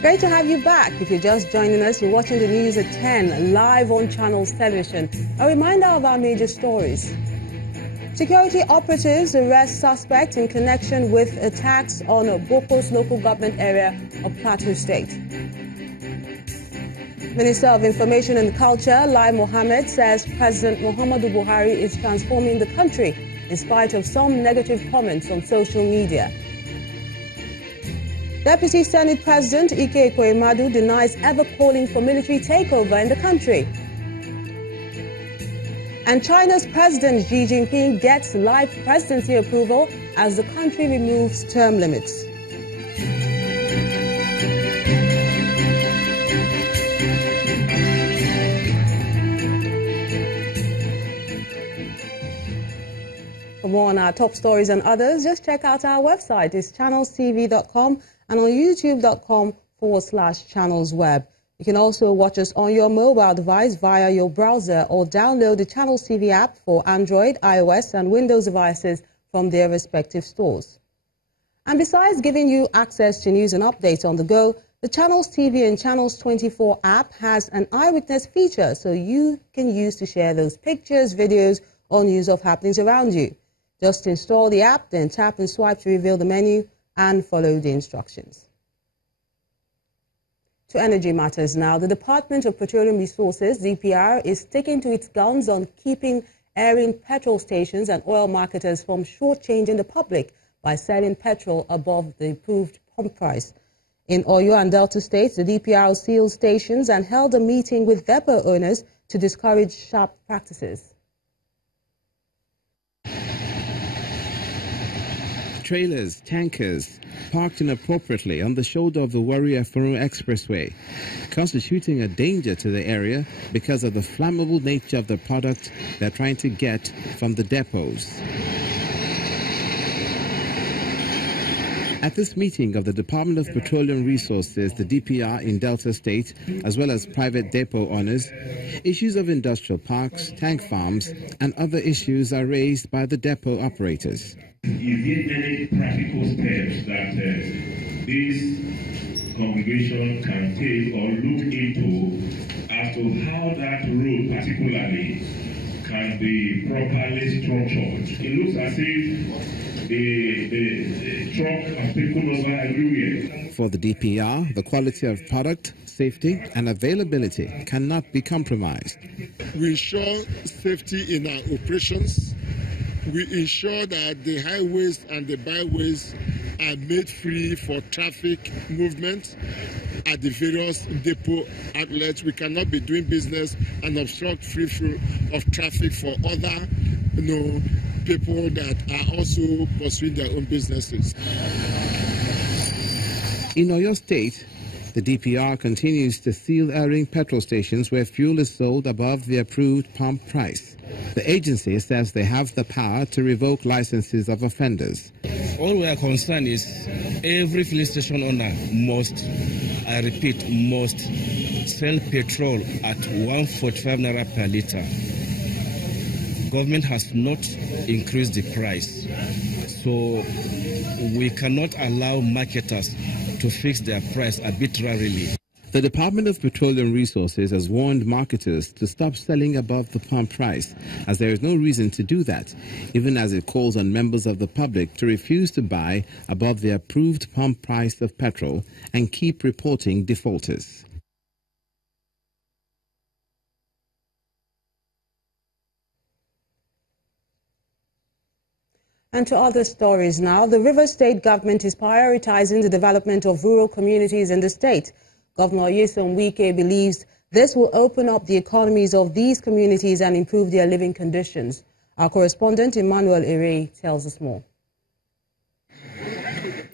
Great to have you back. If you're just joining us, you're watching the news at 10 live on Channels Television. A reminder of our major stories. Security operatives arrest suspect in connection with attacks on Boko's local government area of Pt.2 State. Minister of Information and Culture, Lai Mohammed, says President Muhammadu Buhari is transforming the country in spite of some negative comments on social media. Deputy Senate President Ike Ekweremadu denies ever calling for military takeover in the country. And China's President Xi Jinping gets life presidency approval as the country removes term limits. For more on our top stories and others, just check out our website. It's channelstv.com and on youtube.com/channelsweb. You can also watch us on your mobile device via your browser or download the Channels TV app for Android, iOS and Windows devices from their respective stores. And besides giving you access to news and updates on the go, the Channels TV and Channels 24 app has an eyewitness feature so you can use to share those pictures, videos or news of happenings around you. Just install the app, then tap and swipe to reveal the menu and follow the instructions. To energy matters now. The Department of Petroleum Resources, DPR, is sticking to its guns on keeping airing petrol stations and oil marketers from shortchanging the public by selling petrol above the approved pump price. In Oyo and Delta states, the DPR sealed stations and held a meeting with depot owners to discourage sharp practices. Trailers, tankers, parked inappropriately on the shoulder of the Warri-Afuru Expressway, constituting a danger to the area because of the flammable nature of the product they're trying to get from the depots. At this meeting of the Department of Petroleum Resources, the DPR in Delta State, as well as private depot owners, issues of industrial parks, tank farms, and other issues are raised by the depot operators. Is there any practical steps that this congregation can take or look into as to how that road particularly can be properly structured? It looks as if the truck has taken over everywhere. For the DPR, the quality of product, safety and availability cannot be compromised. We ensure safety in our operations. We ensure that the highways and the byways are made free for traffic movement at the various depot outlets. We cannot be doing business and obstruct free flow of traffic for other, people that are also pursuing their own businesses. In Oyo State, the DPR continues to seal airing petrol stations where fuel is sold above the approved pump price. The agency says they have the power to revoke licenses of offenders. All we are concerned is every filling station owner must, I repeat, must sell petrol at 145 naira per litre. Government has not increased the price, so we cannot allow marketers to fix their price arbitrarily. The Department of Petroleum Resources has warned marketers to stop selling above the pump price, as there is no reason to do that, even as it calls on members of the public to refuse to buy above the approved pump price of petrol and keep reporting defaulters. And to other stories now, the Rivers State government is prioritizing the development of rural communities in the state. Governor Nyesom Wike believes this will open up the economies of these communities and improve their living conditions. Our correspondent Emmanuel Ere tells us more.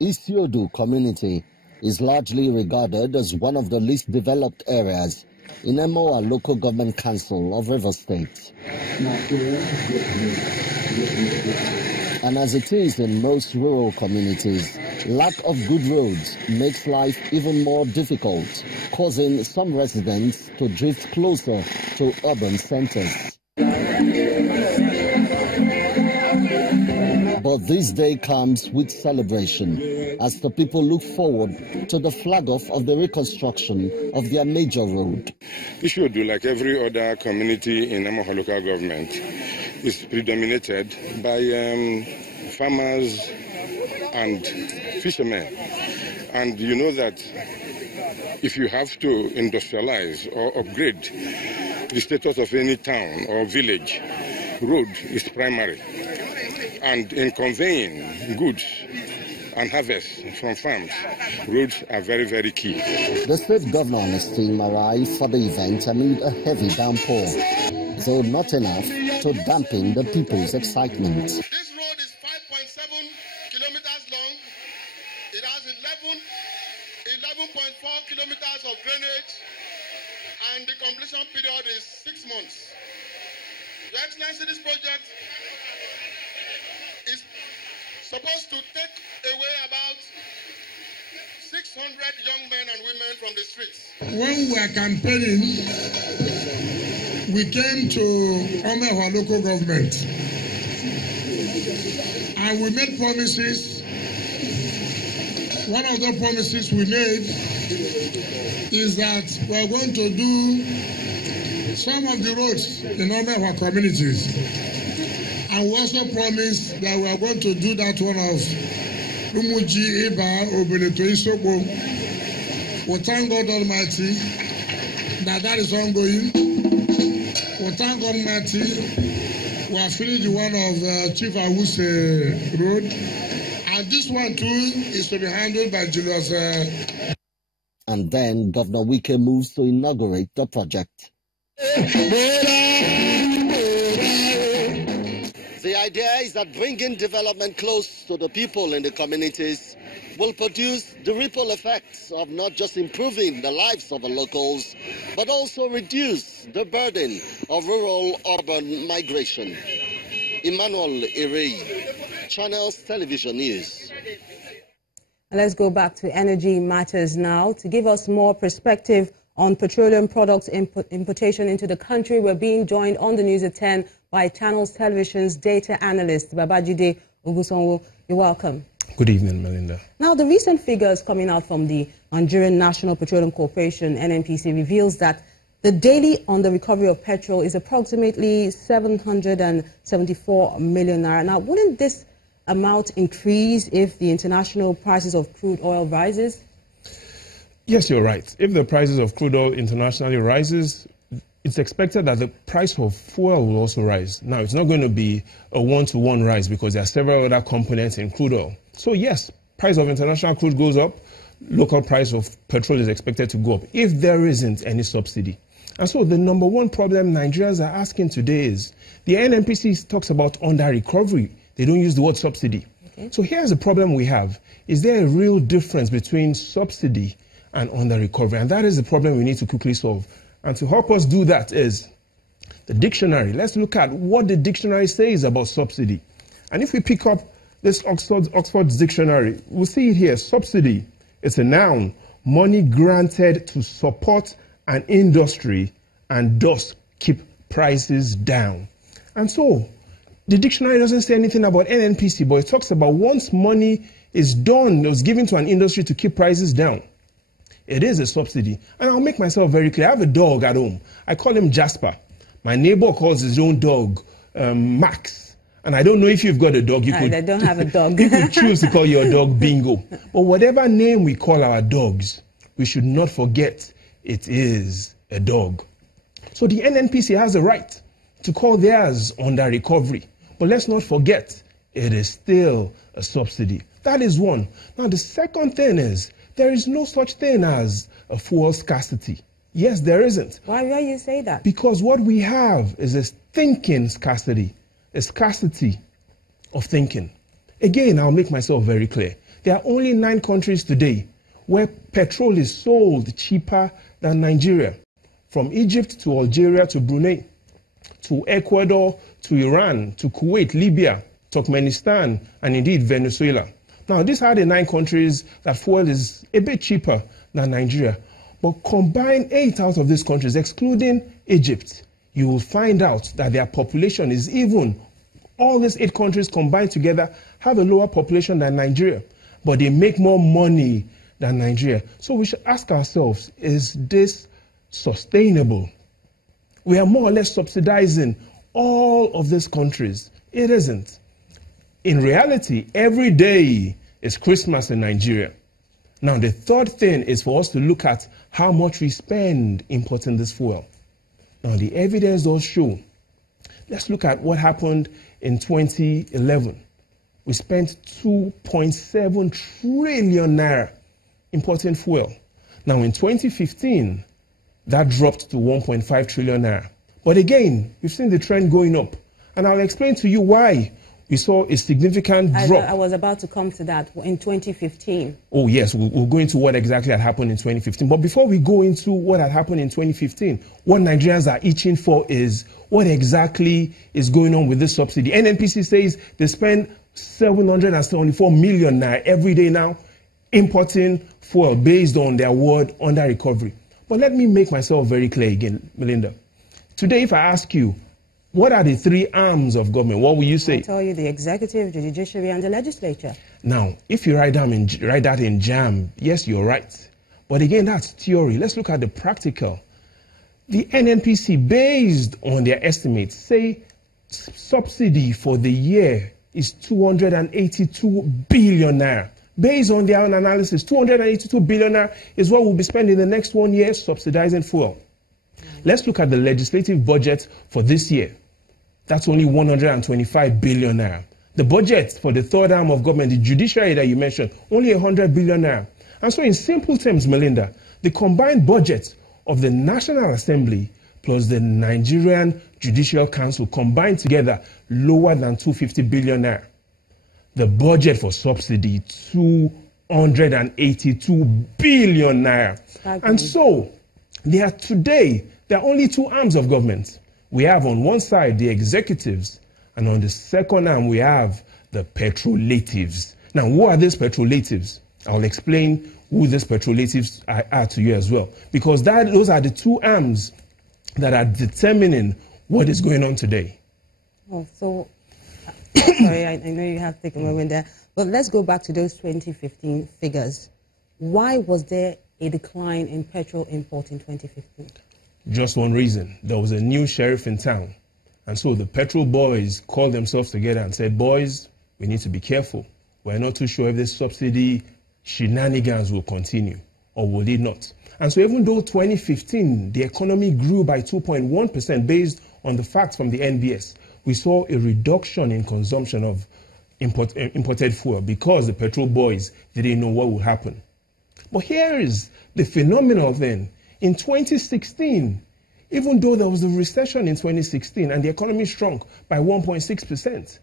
Isiodu community is largely regarded as one of the least developed areas in Emoa Local Government Council of Rivers State. And as it is in most rural communities, lack of good roads makes life even more difficult, causing some residents to drift closer to urban centers. But this day comes with celebration as the people look forward to the flag-off of the reconstruction of their major road. Ishodu, like every other community in Amaha local government, is predominated by farmers and fishermen. And you know that if you have to industrialize or upgrade the status of any town or village, road is primary. And in conveying goods and harvest from farms, roads are very, very key. The state governor and his team arrived for the event amid a heavy downpour, though not enough to dampen the people's excitement. This road is 5.7 kilometers long. It has 11.4 kilometers of drainage, and the completion period is 6 months. Your Excellency, this project is supposed to take away about 600 young men and women from the streets. When we were campaigning, we came to Amaha local government and we made promises. One of the promises we made is that we are going to do some of the roads in Amaha communities. And we also promised that we are going to do that one of Umuji, Iba, Obeneto, Isoko. We thank God Almighty that is ongoing. We thank God Almighty we have finished the one of Chief Awuse Road. And this one too is to be handled by Julius. And then Governor Wike moves to inaugurate the project. The idea is that bringing development close to the people in the communities will produce the ripple effects of not just improving the lives of the locals, but also reduce the burden of rural-urban migration. Emmanuel Iri, Channels Television News. Let's go back to energy matters now. To give us more perspective on petroleum products importation into the country, we're being joined on the news at 10 by Channels Television's data analyst, Babajide Ogusonwo. You're welcome. Good evening, Melinda. Now, the recent figures coming out from the Nigerian National Petroleum Corporation, NNPC, reveals that the daily on the recovery of petrol is approximately 774 million naira. Now, wouldn't this amount increase if the international prices of crude oil rises? Yes, you're right. If the prices of crude oil internationally rises, it's expected that the price of fuel will also rise. Now, it's not going to be a one-to-one rise because there are several other components in crude oil. So yes, price of international crude goes up, local price of petrol is expected to go up if there isn't any subsidy. And so the number one problem Nigerians are asking today is the NNPC talks about under-recovery. They don't use the word subsidy. Okay. So here's the problem we have. Is there a real difference between subsidy and under-recovery? And that is the problem we need to quickly solve. And to help us do that is the dictionary. Let's look at what the dictionary says about subsidy. And if we pick up this Oxford's dictionary, we'll see it here. Subsidy, it's a noun, money granted to support an industry and thus keep prices down. And so the dictionary doesn't say anything about NNPC, but it talks about once money is done, it was given to an industry to keep prices down. It is a subsidy. And I'll make myself very clear. I have a dog at home. I call him Jasper. My neighbor calls his own dog Max. And I don't know if you've got a dog. I don't have a dog. You could choose to call your dog Bingo. But whatever name we call our dogs, we should not forget it is a dog. So the NNPC has a right to call theirs under recovery. But let's not forget, it is still a subsidy. That is one. Now, the second thing is, there is no such thing as a fuel scarcity. Yes, there isn't. Why do you say that? Because what we have is a thinking scarcity, a scarcity of thinking. Again, I'll make myself very clear. There are only 9 countries today where petrol is sold cheaper than Nigeria. From Egypt to Algeria to Brunei, to Ecuador, to Iran, to Kuwait, Libya, Turkmenistan, and indeed Venezuela. Now, these are the 9 countries that fuel is a bit cheaper than Nigeria. But combine 8 out of these countries, excluding Egypt, you will find out that their population is even All these 8 countries combined together have a lower population than Nigeria, but they make more money than Nigeria. So we should ask ourselves, is this sustainable? We are more or less subsidizing all of these countries. It isn't. In reality, every day is Christmas in Nigeria. Now, the third thing is for us to look at how much we spend importing this fuel. Now, the evidence does show. Let's look at what happened in 2011. We spent 2.7 trillion naira importing fuel. Now, in 2015, that dropped to 1.5 trillion naira. But again, we've seen the trend going up. And I'll explain to you why we saw a significant drop. I was about to come to that in 2015. Oh, yes, we'll go into what exactly had happened in 2015. But before we go into what had happened in 2015, what Nigerians are itching for is what exactly is going on with this subsidy. NNPC says they spend 774 million naira every day now importing fuel based on their word under recovery. But let me make myself very clear again, Melinda. Today, if I ask you, what are the 3 arms of government? What will you say? I'll tell you the executive, the judiciary, and the legislature. Now, if you write that in JAM, yes, you're right. But again, that's theory. Let's look at the practical. The NNPC, based on their estimates, say subsidy for the year is 282 billion naira. Based on their own analysis, 282 billion naira is what we'll be spending the next 1 year subsidizing fuel. Let's look at the legislative budget for this year. That's only 125 billion naira. The budget for the third arm of government, the judiciary that you mentioned, only 100 billion naira. And so in simple terms, Melinda, the combined budget of the National Assembly plus the Nigerian Judicial Council combined together lower than 250 billion naira. The budget for subsidy, 282 billion naira. And so there are only 2 arms of government. We have on one side the executives, and on the second arm we have the petrolatives. Now, who are these petrolatives? I'll explain who these petrolatives are to you as well, because those are the 2 arms that are determining what is going on today. Oh, so, sorry, I know you have to take a moment there, but let's go back to those 2015 figures. Why was there a decline in petrol import in 2015? Just one reason. There was a new sheriff in town. And so the petrol boys called themselves together and said, boys, we need to be careful. We're not too sure if this subsidy shenanigans will continue or will it not. And so even though 2015, the economy grew by 2.1% based on the facts from the NBS, we saw a reduction in consumption of imported fuel because the petrol boys didn't know what would happen. But here is the phenomenal thing. In 2016, even though there was a recession in 2016 and the economy shrunk by 1.6%,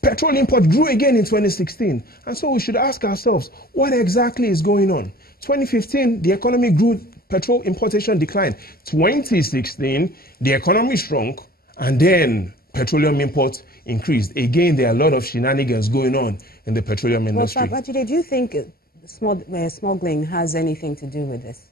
petrol import grew again in 2016. And so we should ask ourselves, what exactly is going on? 2015, the economy grew, petrol importation declined. 2016, the economy shrunk, and then petroleum imports increased. Again, there are a lot of shenanigans going on in the petroleum industry. Well, do you think smuggling has anything to do with this?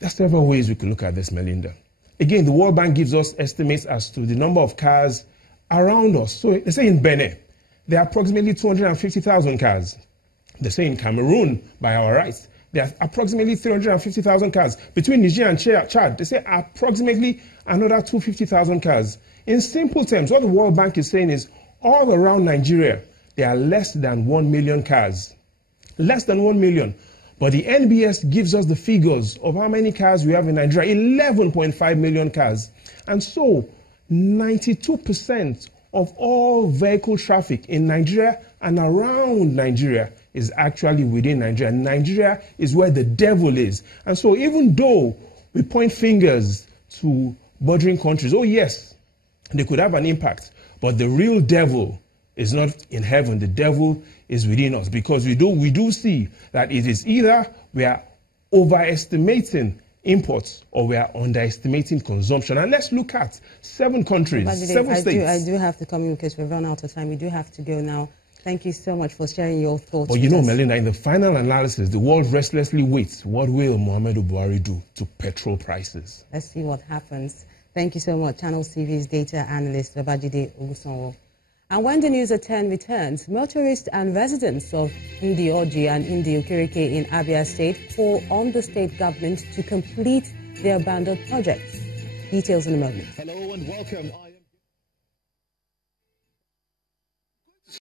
There are several ways we could look at this, Melinda. Again, the World Bank gives us estimates as to the number of cars around us. So they say in Benin, there are approximately 250,000 cars. They say in Cameroon, by our rights, there are approximately 350,000 cars. Between Niger and Chad, they say approximately another 250,000 cars. In simple terms, what the World Bank is saying is all around Nigeria, there are less than 1 million cars. Less than 1 million. But the NBS gives us the figures of how many cars we have in Nigeria, 11.5 million cars. And so 92% of all vehicle traffic in Nigeria and around Nigeria is actually within Nigeria. Nigeria is where the devil is. And so even though we point fingers to bordering countries, oh yes, they could have an impact, but the real devil is not in heaven. The devil is within us, because we do see that it is either we are overestimating imports or we are underestimating consumption. And let's look at 7 countries, 7 states. I do have to come in because we've run out of time. We do have to go now. Thank you so much for sharing your thoughts. But you know, Melinda, in the final analysis, the world restlessly waits. What will Muhammadu Buhari do to petrol prices? Let's see what happens. Thank you so much, Channel TV's data analyst, Babajide Ogusanwo. And when the News at 10 returns, motorists and residents of Ndi-Oji and Ndi-Ukirike in Abia State call on the state government to complete their abandoned projects. Details in a moment. Hello and welcome.